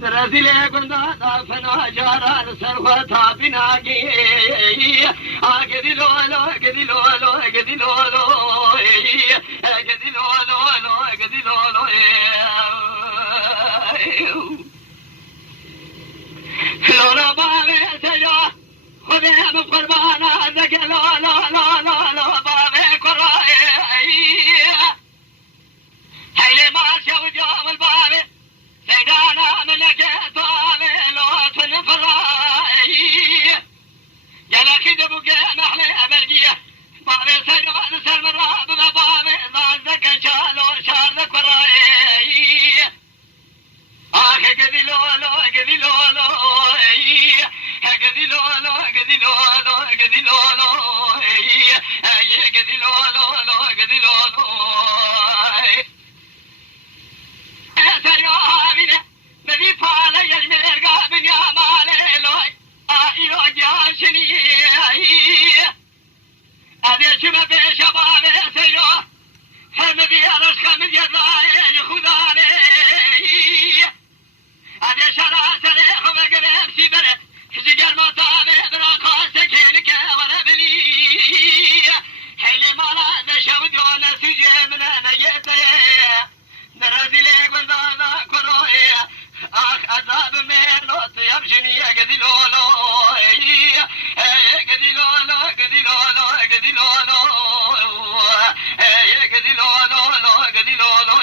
درزیل گنده دفنا جاران سرخوتا بیناگی آگدی لولو آگدی لولو آگدی لولو آگدی لولو آگدی لولو لولا بابي سجا خذهم قربانا ذك لولو بابي كراي هيلي ما شو جاب البابي سيدانا ملك طابي لو تنفراي جلا كذب وقام احلى برقيه بابي سجا نسر مراب بابي ضازك شالو شار كراي آخ قدي لولو قدي لولو قدي لولو قدي لولو قدي لولو قدي لولو قدي لولو سريابينه بدي فالا يجمر قابن يا مالي لوي آئيو جاشني أدي شما بشبابي سيو هم بي أرشخ من يضاي خداني أدي شرا سريخ وقرم سيبره جگر مطابه براقا سكينك وربني حيلي مالا نشو ديونا سجي من نجيبتي نرزيلي قندانا كروي آخ عذاب ميلو تيبشني قدي لولو قدي لولو قدي لولو قدي لولو قدي لولو قدي لولو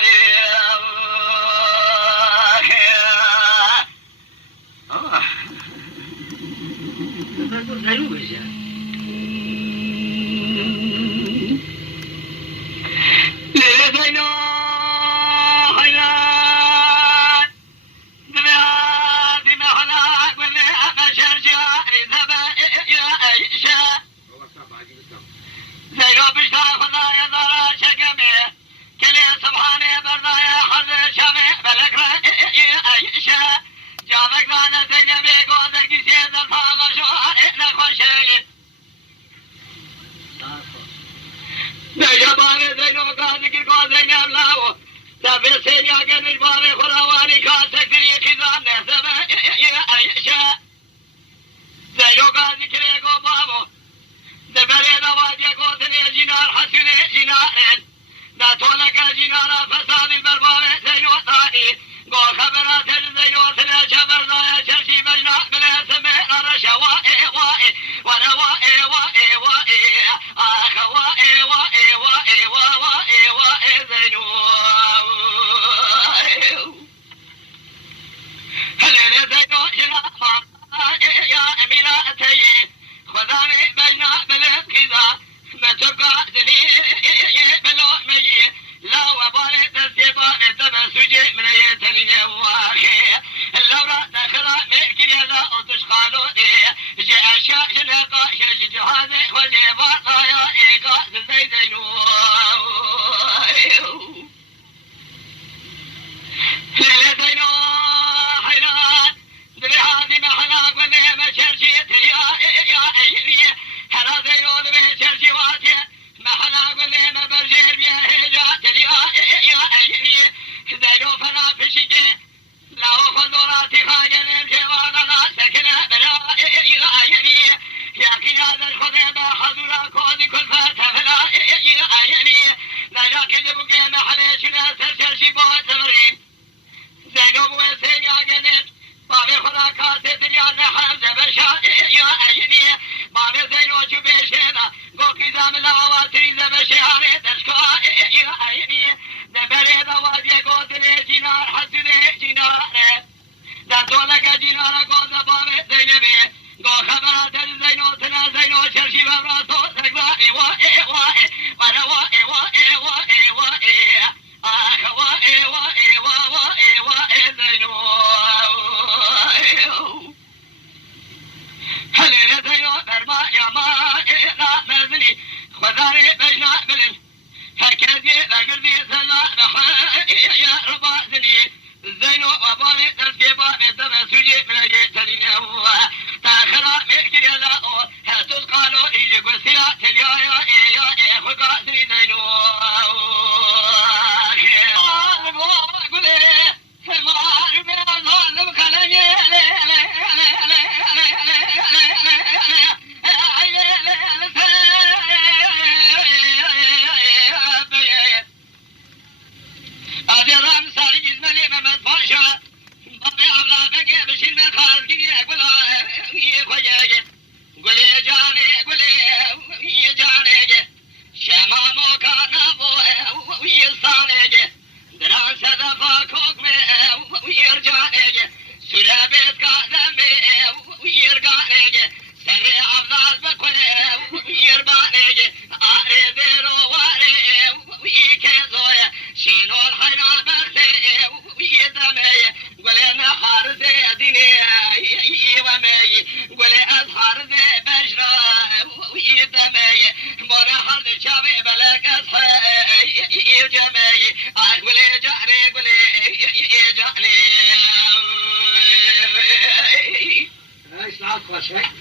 باشه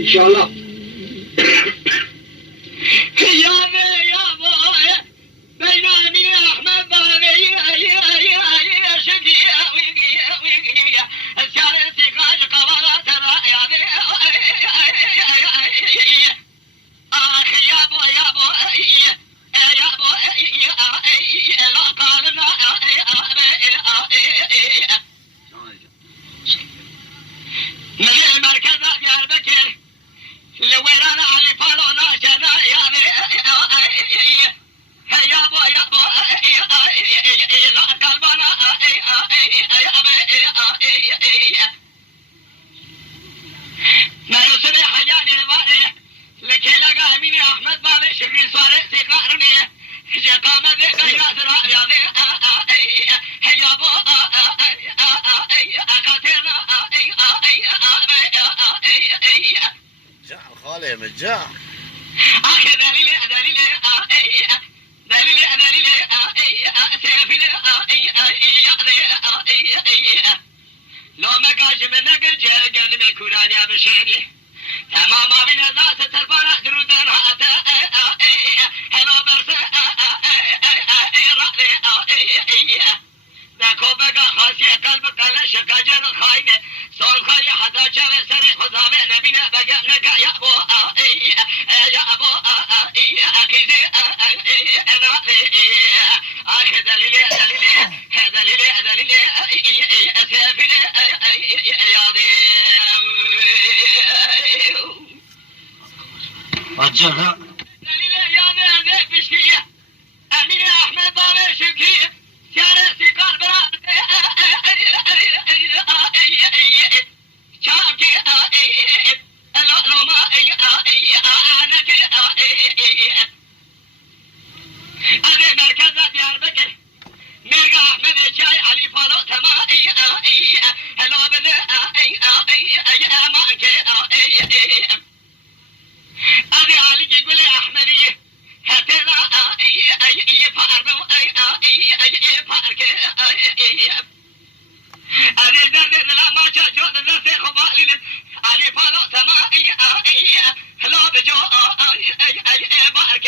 ان شاء الله مجاع لو ما قاش من نقل جرقل من كورانيا بشيري تمام بنا ذات تربنا درود راتا هلو برس ذاكو بقى خاصية قلبك على شكاجر خاينة صول خاية حتى شال سري خزامة نبينا بقى نقا يا أبو يا أبو أكيد أنا أخذ دليلي أسافر يا دي رجال دليلي يا دي بشكية أمين أحمد بابا شكية شارسي قلب شاكي لا ما أنك أنا مركز ديار بكر ميرقا أحمد الشاي علي فالو تما هلا بدا مانك أبي علي يقول أحمدية هتلا فاربو فارك أنا درد لا ما جاء الناس خبالين علي فالو تما هلا بجو بارك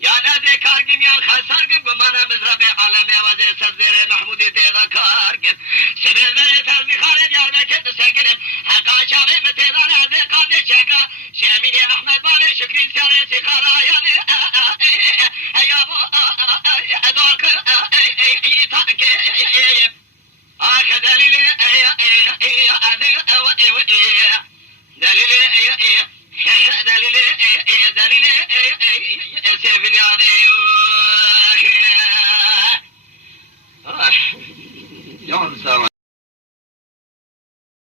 يا نادي كارجن يا خسرق بمنا مزرب عالمي وزي صدر محمود تيدا كارجن سنر دري تلبي خارج يا بكت سكن حقا شابي متيدا نادي قادي شكا شاميني احمد بالي شكري ساري سخارا يا ابو ادوار